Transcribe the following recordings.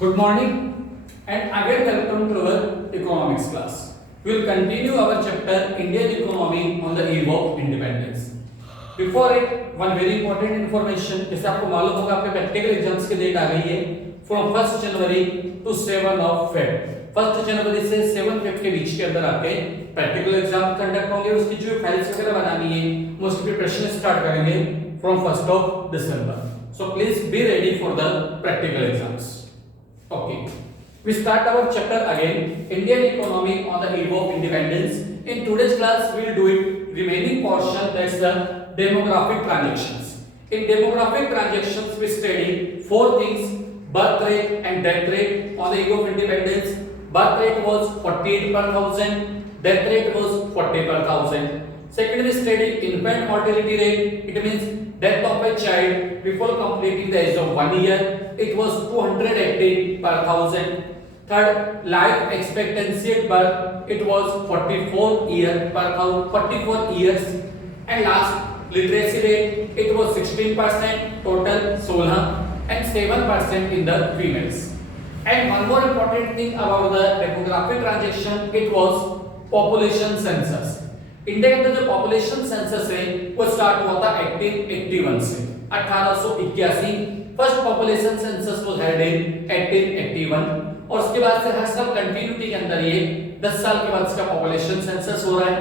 Good morning and again welcome to our economics class. We will continue our chapter Indian economy on the eve of independence. Before it, one very important information. जैसे आपको मालूम होगा आपके practical exams की date आ गई है from 1 January to 7 of Feb. 1 जनवरी से 7 फेब के बीच के अंदर आपके प्रैक्टिकल एग्जाम कंडक्ट होंगे. उसकी जो फाइल्स वगैरह बनानी है वो उसकी प्रिपरेशन स्टार्ट करेंगे फ्रॉम 1 of December. So please be ready for the practical exams. Okay. We start our chapter again, Indian economy on the eve of independence. In today's class, we will do it remaining portion, that's the demographic transactions. In demographic transactions, we study four things: birth rate and death rate on the eve of independence. Birth rate was 48 per thousand. Death rate was 40 per thousand. Second, we study infant mortality rate. It means death of a child before completing the age of 1 year. It was 218 per thousand. Third, life expectancy at birth. It was 44 years. And last, literacy rate. It was 16%, total 16, and 7% in the females. And one more important thing about the demographic transaction, it was population census. India के अंदर जो population census है वो स्टार्ट हुआ था 1881 से 1881. First population census was held in 1881 और उसके बाद से हर साल कंटिन्यूटी के अंदर ये 10 साल के बाद इसका पॉपुलेशन सेंसस हो रहा है.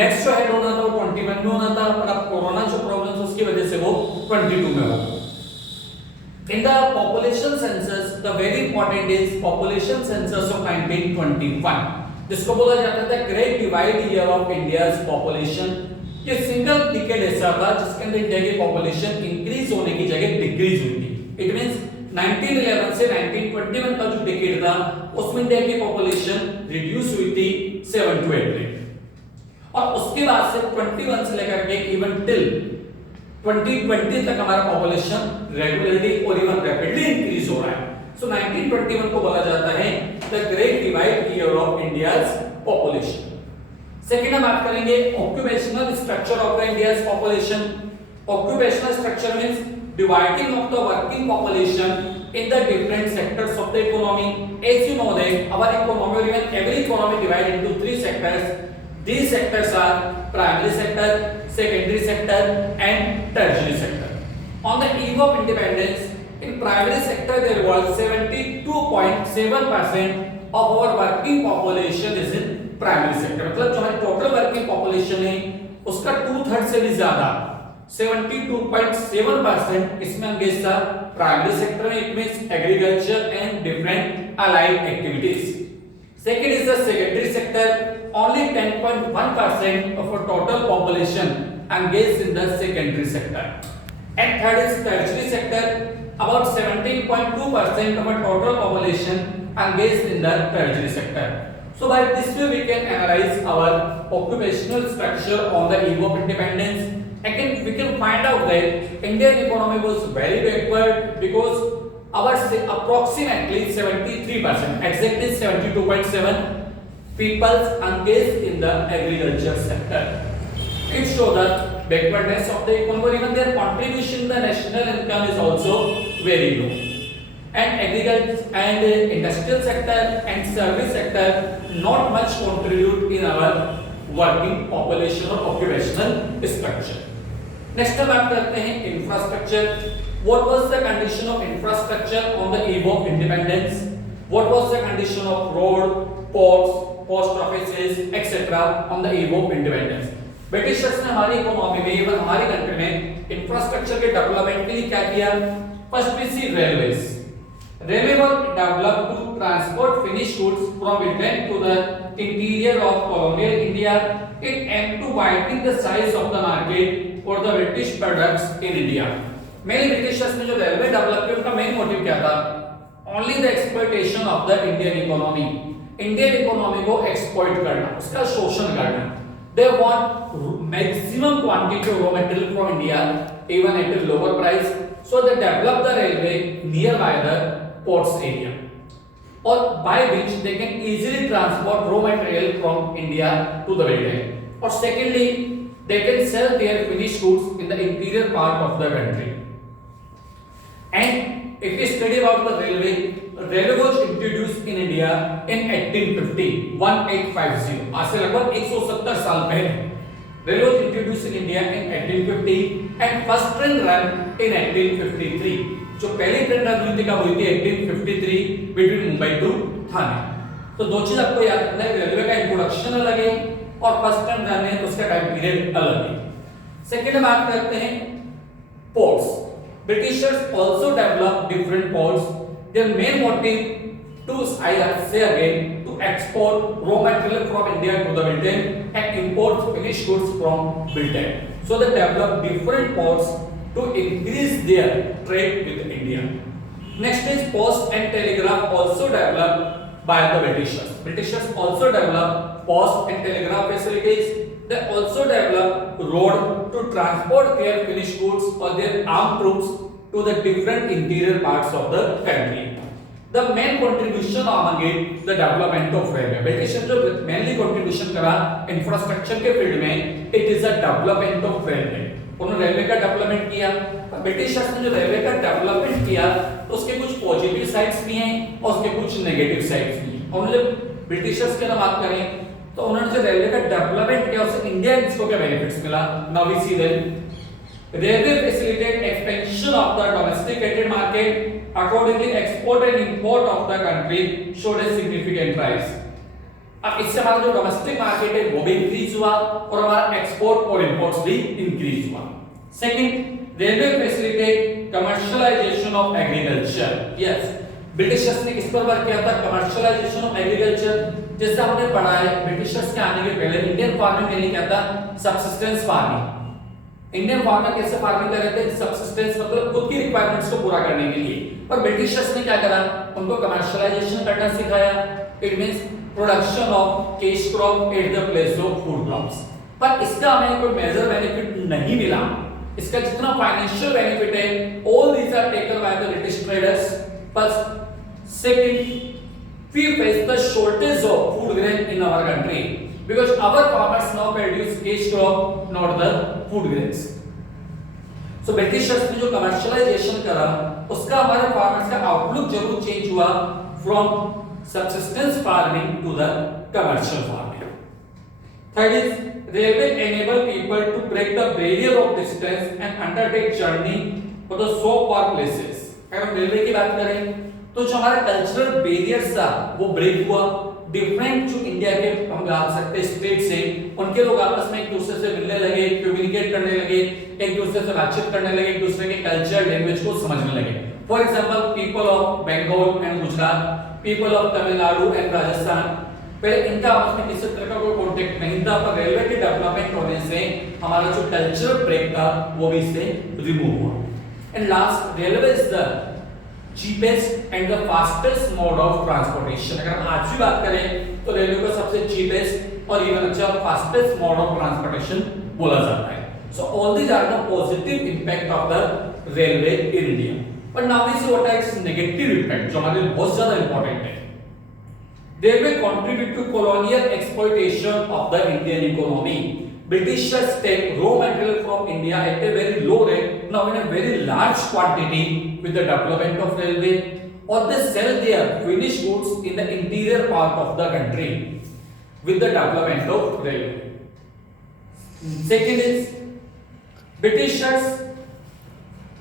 नेक्स्ट जो हेड होना था वो 21 में होना था, पर अब कोरोना जो प्रॉब्लम्स उसकी वजह से वो 22 में हो. In the population census, the very important is population census of 1921. जिसको बोला जाता था great divide year of India's population. ये सिंगल डिकेड ऐसा था जिसके अंदर इंडिया की पॉपुलेशन इंक्रीज होने की जगह डिक्रीज हुई थी. इट मींस 1911 से 1921 का जो डिकेड था उसमें इंडिया की पॉपुलेशन रिड्यूस हुई थी 7 to 8 रेट, और उसके बाद से 21 से लेकर के इवन टिल 2020 तक हमारा पॉपुलेशन रेगुलरली और इवन रैपिडली इंक्रीज हो रहा है. So 1921 को बोला जाता है the great divide year of India's population. Second हम बात करेंगे occupational structure of the India's population. Occupational structure means dividing of the working population in the different sectors of the economy. As you know that our economy or even every economy divided into three sectors. These sectors are primary sector, secondary sector and tertiary sector. On the eve of independence, in primary sector there was 72.7% of our working population is in primary sector. मतलब जो हमारी total working population है उसका 2/3 से भी ज्यादा 72.7% इसमें एंगेज था प्राइमरी सेक्टर में. It means agriculture and different allied activities. Second is the secondary sector. only 10.1% of our total population engaged in the secondary sector. And third is tertiary sector. About 17.2% of our total population engaged in the tertiary sector. So by this way we can analyze our occupational structure on the eve of independence. Again we can find out that Indian economy was very backward because our approximately 73%, exactly 72.7 people engaged in the agriculture sector. It shows the backwardness of the economy. Even their contribution in the national income is also very low. And agriculture and industrial sector and service sector not much contribute in our working population or occupational structure. Next हम बात करते हैं infrastructure. What was the condition of infrastructure on the eve of independence? What was the condition of road, ports, post offices, etc. on the eve of independence? Britishers ने हमारी इकोनॉमी में इवन हमारी कंट्री में इंफ्रास्ट्रक्चर के डेवलपमेंट के लिए क्या किया? First we see railways. Railway were developed to transport finish goods from Britain to the interior of colonial India. It aim to widening the size of the market for the British products in India. Mainly Britishers ने जो railway develop किया उनका main motive क्या था? Only the exploitation of the Indian economy. Indian economy को एक्सप्लॉइट करना, उसका शोषण करना. They want maximum quantity of raw material from India, even at a lower price. So they develop the railway nearby the ports area, or by which they can easily transport raw material from India to the Britain. Or secondly, they can sell their finished goods in the interior part of the country. And if we study about the railway was introduced in India in 1850, 1850. आज से लगभग 170 साल पहले railway was introduced in India in 1850 and first train run in 1853. जो पहली train run हुई थी कब हुई थी? 1853 बिटवीन मुंबई टू थाने। तो दो चीज आपको याद रखना है, रेलवे का इंट्रोडक्शन अलग है और फर्स्ट टाइम रन है तो उसका टाइम पीरियड अलग है। सेकंड बात करते हैं ports. Britishers also developed different ports. Their main motive to, I say again, to export raw material from India to the Britain and import finished goods from Britain. So they developed different ports to increase their trade with India. Next is post and telegraph also developed by the Britishers. Britishers also developed post and telegraph facilities. They also developed road to transport their finished goods or their armed troops to the different interior parts of the country. The main contribution among it the development of railway. British जो mainly contribution करा infrastructure के field में, it is a development of railway. उन्होंने रेलवे का डेवलपमेंट किया। ब्रिटिशर्स ने जो रेलवे का डेवलपमेंट किया तो उसके कुछ पॉजिटिव साइड्स भी हैं और उसके कुछ नेगेटिव साइड्स भी हैं। और जब ब्रिटिशर्स की बात करें तो उन्होंने जो रेलवे का डेवलपमेंट किया उससे इंडियंस को क्या बेनिफिट्स मिला? Now we see them. Railway facilitate expansion of the domesticated market, accordingly export and import of the country showed a significant rise. अब इससे हमारा जो डोमेस्टिक मार्केट है वो भी इंक्रीज हुआ और हमारा एक्सपोर्ट और इंपोर्ट्स भी इंक्रीज हुआ। Second, railway facilitate commercialisation of agriculture. Yes, Britishers ने किस पर वर्क किया था? Commercialisation of agriculture. जैसे हमने पढ़ा है ब्रिटिशर्स के आने के पहले इंडियन फार्मिंग के लिए क्या था? Subsistence farming. इंडियन फार्मर कैसे फार्मिंग कर रहे थे? सब्सिस्टेंस मतलब खुद की रिक्वायरमेंट्स को पूरा करने के लिए। पर ब्रिटिशर्स ने क्या करा? उनको कमर्शियलाइजेशन करना सिखाया। It means production of cash crop at the place of food crops. पर इसका हमें कोई मेजर बेनिफिट नहीं मिला। इसका जितना फाइनेंशियल बेनिफिट है all these are taken by the British traders. First, second, we face the shortage of food grain in our country because our farmers now produce cash crop, not the food grains. So Britishers ने जो commercialization करा उसका हमारे farmers का outlook जरूर change हुआ from subsistence farming to the commercial farming. Third is railway enable people to break the barrier of distance and undertake journey for the so far places. अगर हम रेलवे की बात करें तो जो हमारा कल्चरल बैरियर्स था वो ब्रेक हुआ। डिफरेंट जो इंडिया के हम बात सकते स्टेट से उनके लोग आपस में एक दूसरे से मिलने लगे, कम्युनिकेट करने लगे, एक दूसरे से बातचीत करने लगे, एक दूसरे के कल्चर लैंग्वेज को समझने लगे। For example people of Bengal and Gujarat, people of Tamil Nadu and Rajasthan, पहले इनका आपस में किसी तरह का कोई कांटेक्ट नहीं था, पर रेलवे के डेवलपमेंट होने से हमारा जो कल्चरल ब्रेक था वो भी इससे रिमूव हुआ। And last, railway is the cheapest and the fastest mode of transportation. अगर हम आज भी बात करें तो रेलवे को सबसे cheapest और even अच्छा fastest mode of transportation बोला जाता है. So all these are the positive impact of the railway in India. But now we see what are its negative impact जो हमारे लिए बहुत ज़्यादा important है. Railway contribute to colonial exploitation of the Indian economy. Britishers take raw material from India at a very low rate, now in a very large quantity with the development of railway, or they sell their finished goods in the interior part of the country with the development of railway. Second is Britishers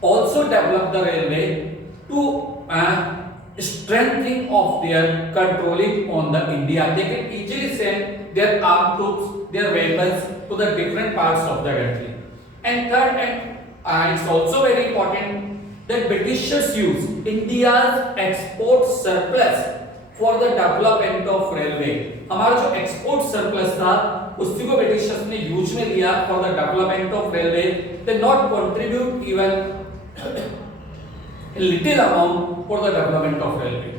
also developed the railway to strengthening of their controlling on the India. They can easily send their armed troops, their weapons to the different parts of the country. And third, and it's also very important that Britishers use India's export surplus for the development of railway. हमारा जो export surplus था उसी को Britishers ने यूज में लिया for the development of railway. They not contribute even little amount for the development of railway.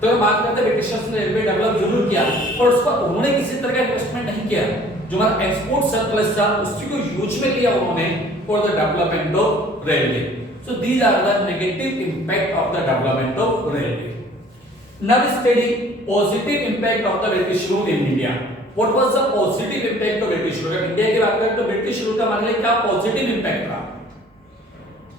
तो हम बात करते हैं ब्रिटिशर्स ने रेलवे डेवलप जरूर किया पर उसका उन्होंने किसी तरह का इन्वेस्टमेंट नहीं किया। जो हमारा एक्सपोर्ट सरप्लस था उसी को यूज में लिया उन्होंने for the development of railway. So these are the negative impact of the development of railway. Now study positive impact of the British rule in India. What was the positive impact of British rule? India की बात करें तो British rule का हमारे लिए क्या positive impact रहा?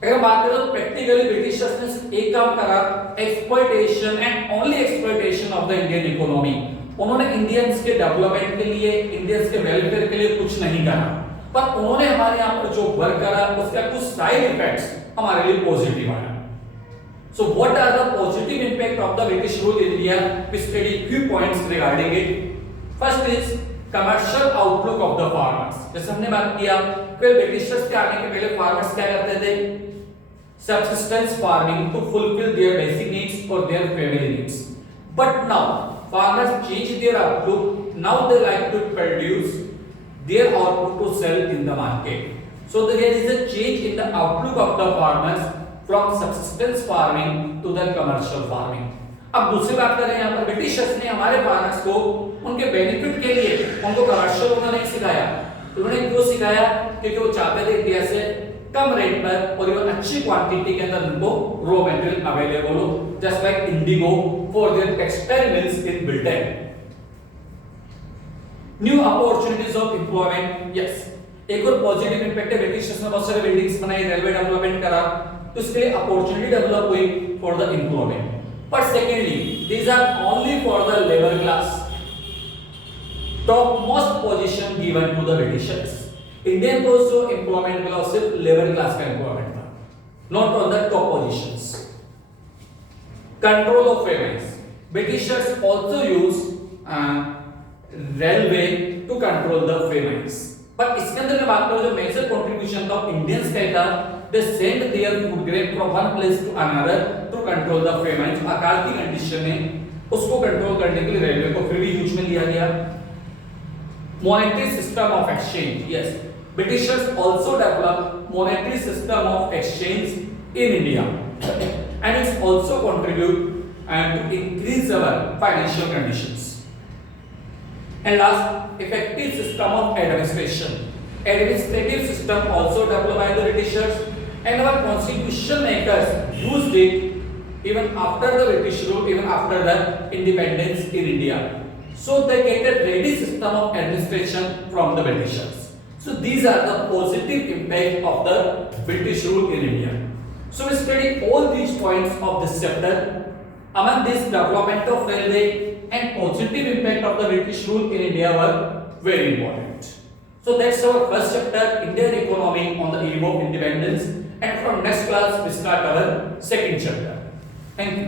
अगर बात करें तो प्रैक्टिकली ब्रिटिशर्स ने सिर्फ एक काम करा, exploitation and only exploitation of the Indian economy. उन्होंने इंडियंस के डेवलपमेंट के लिए, इंडियंस के वेलफेयर के लिए कुछ नहीं करा, पर उन्होंने हमारे यहाँ पर जो वर्क करा उसका कुछ साइड इफेक्ट्स हमारे लिए पॉजिटिव आया। So what are the positive impact of the British rule in India? We study few points regarding it. First is commercial outlook of the farmers. जैसे हमने बात किया फिर ब्रिटिशर्स के आने के पहले फार्मर्स क्या करते थे? Subsistence farming to fulfill their basic needs or their family needs. But now farmers change their outlook. Now they like to produce their output to sell in the market. So there is a change in the outlook of the farmers from subsistence farming to the commercial farming. अब दूसरी बात करें यहाँ पर ब्रिटिशर्स ने हमारे फार्मर्स को उनके बेनिफिट के लिए उनको कमर्शियल होना नहीं सिखाया। उन्होंने क्यों सिखाया? क्योंकि वो चाहते थे इंडिया से कम रेट पर और इवन अच्छी क्वांटिटी के अंदर उनको रॉ मटेरियल अवेलेबल हो, just like Indigo for their textile mills in Britain. New opportunities of employment, yes, एक और पॉजिटिव इंपैक्ट है। ब्रिटिशर्स ने बहुत सारे बिल्डिंग्स बनाई, रेलवे डेवलपमेंट करा, तो इसके लिए अपॉर्चुनिटी डेवलप हुई for the employment. But secondly these are only for the labour class. Top most position given to the Britishers. Indian को जो एम्प्लॉयमेंट मिला सिर्फ लेबर क्लास का एम्प्लॉयमेंट था, not on the top positions. Control of famines, Britishers also use railway to control the famines. पर इसके अंदर मैं बात करूं जो मेजर कंट्रीब्यूशन था इंडियंस का था, they send their food grain from one place to another to control the famines। अकाल की कंडीशन में उसको कंट्रोल करने के लिए रेलवे को फिर भी यूज में लिया गया। Monetary system of exchange, yes, Britishers also develop monetary system of exchange in India and it's also contribute and to increase our financial conditions. And last, effective system of administration. Administrative system also developed by the Britishers, and our constitution makers used it even after the British rule, even after the independence in India. So they get a ready system of administration from the Britishers. So these are the positive impact of the British rule in India. So we study all these points of this chapter. Among this, development of railway and positive impact of the British rule in India were very important. So that's our first chapter, Indian economy on the eve of independence. And from next class we start our second chapter. Thank you.